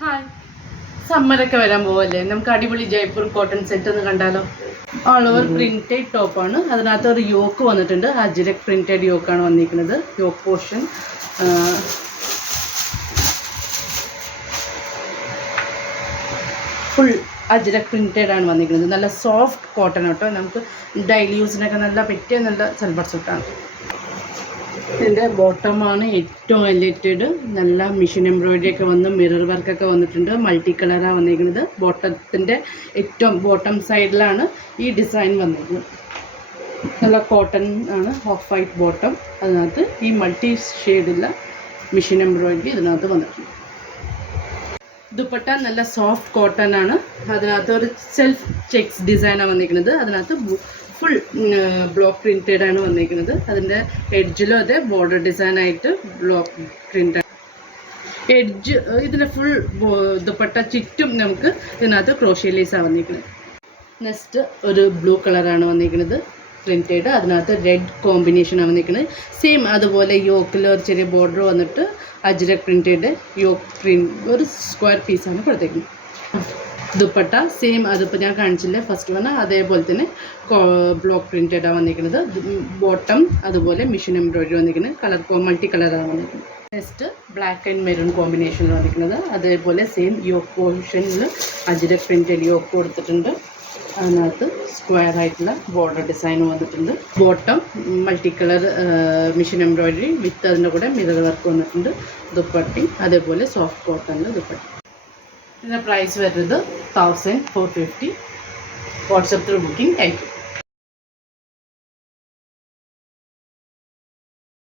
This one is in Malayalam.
ഹായ്, സമ്മരൊക്കെ വരാൻ പോവല്ലേ, നമുക്ക് അടിപൊളി ജയ്പൂർ കോട്ടൺ സെറ്റ് ഒന്ന് കണ്ടാലോ. ഓൾ ഓവർ പ്രിന്റഡ് ടോപ്പാണ്. അതിനകത്ത് ഒരു യോക്ക് വന്നിട്ടുണ്ട്. അജ്രക് പ്രിന്റഡ് യോക്കാണ് വന്നിരിക്കുന്നത്. Yoke portion full ajrak printed ആണ് വന്നിരിക്കുന്നത്. നല്ല സോഫ്റ്റ് കോട്ടൺ കേട്ടോ. നമുക്ക് ഡെയിലി യൂസിനൊക്കെ നല്ല പറ്റിയ നല്ല സൽവാർ സൂട്ടാണ്. ഇതിൻ്റെ ബോട്ടമാണ് ഏറ്റവും ഹൈലൈറ്റഡ്. നല്ല മെഷീൻ എംബ്രോയിഡറി ഒക്കെ വന്ന് മിറർ വർക്കൊക്കെ വന്നിട്ടുണ്ട്. മൾട്ടി കളറാണ് വന്നിരിക്കുന്നത്. ബോട്ടത്തിൻ്റെ ഏറ്റവും ബോട്ടം സൈഡിലാണ് ഈ ഡിസൈൻ വന്നിരിക്കുന്നത്. നല്ല കോട്ടൺ ആണ്, ഓഫ് വൈറ്റ് ബോട്ടം. അതിനകത്ത് ഈ മൾട്ടി ഷെയ്ഡുള്ള മെഷീൻ എംബ്രോയിഡറി ഇതിനകത്ത് വന്നിട്ടുണ്ട്. ദുപ്പട്ട നല്ല സോഫ്റ്റ് കോട്ടൺ ആണ്. അതിനകത്ത് ഒരു സെൽഫ് ചെക്സ് ഡിസൈനാണ് വന്നിരിക്കുന്നത്. അതിനകത്ത് ഫുൾ ബ്ലോക്ക് പ്രിൻറ്റഡ് ആണ് വന്നിരിക്കുന്നത്. അതിൻ്റെ എഡ്ജിലും അതെ ബോർഡർ ഡിസൈനായിട്ട് ബ്ലോക്ക് പ്രിൻ്റ്. എഡ്ജ് ഇതിൻ്റെ ഫുൾ ദുപ്പട്ട ചുറ്റും നമുക്ക് ഇതിനകത്ത് ക്രോഷ്യ ലേസാണ് വന്നിരിക്കുന്നത്. നെക്സ്റ്റ് ഒരു ബ്ലൂ കളറാണ് വന്നിരിക്കുന്നത് പ്രിൻറ്റഡ്. അതിനകത്ത് റെഡ് കോമ്പിനേഷനാണ് വന്നിരിക്കുന്നത്. സെയിം അതുപോലെ യോക്കിൽ ഒരു ചെറിയ ബോർഡർ വന്നിട്ട് അജ്രക് പ്രിൻറ്റഡ് യോക്ക് പ്രിൻറ്റ് ഒരു സ്ക്വയർ പീസാണ് കൊടുത്തേക്കുന്നത്. ദുപ്പട്ട സെയിം അതിപ്പോൾ ഞാൻ കാണിച്ചില്ലേ ഫസ്റ്റ് വന്ന് അതേപോലെ തന്നെ ബ്ലോക്ക് പ്രിൻറ്റഡാണ് വന്നിരിക്കുന്നത്. ബോട്ടം അതുപോലെ മെഷീൻ എംബ്രോയിഡറി വന്നിരിക്കുന്നത്. കളർ മൾട്ടി കളറാണ് വന്നിരിക്കുന്നത്. നെക്സ്റ്റ് ബ്ലാക്ക് ആൻഡ് മെറൂൺ കോമ്പിനേഷനിൽ വന്നിരിക്കുന്നത്. അതേപോലെ സെയിം യോക്ക് പോർഷനിൽ അജ്രക് പ്രിൻറ്റഡ് യോക്ക് കൊടുത്തിട്ടുണ്ട്. അതിനകത്ത് സ്ക്വയർ ആയിട്ടുള്ള ബോർഡർ ഡിസൈൻ വന്നിട്ടുണ്ട്. Bottom multi colour machine embroidery വിത്ത് അതിൻ്റെ കൂടെ മിറർ വർക്ക് വന്നിട്ടുണ്ട്. ദുപ്പട്ടി അതേപോലെ സോഫ്റ്റ് കോട്ടണിൽ ദുപ്പട്ടി. ഇതിൻ്റെ പ്രൈസ് വരുന്നത് 1450. WhatsApp through booking. Thank you.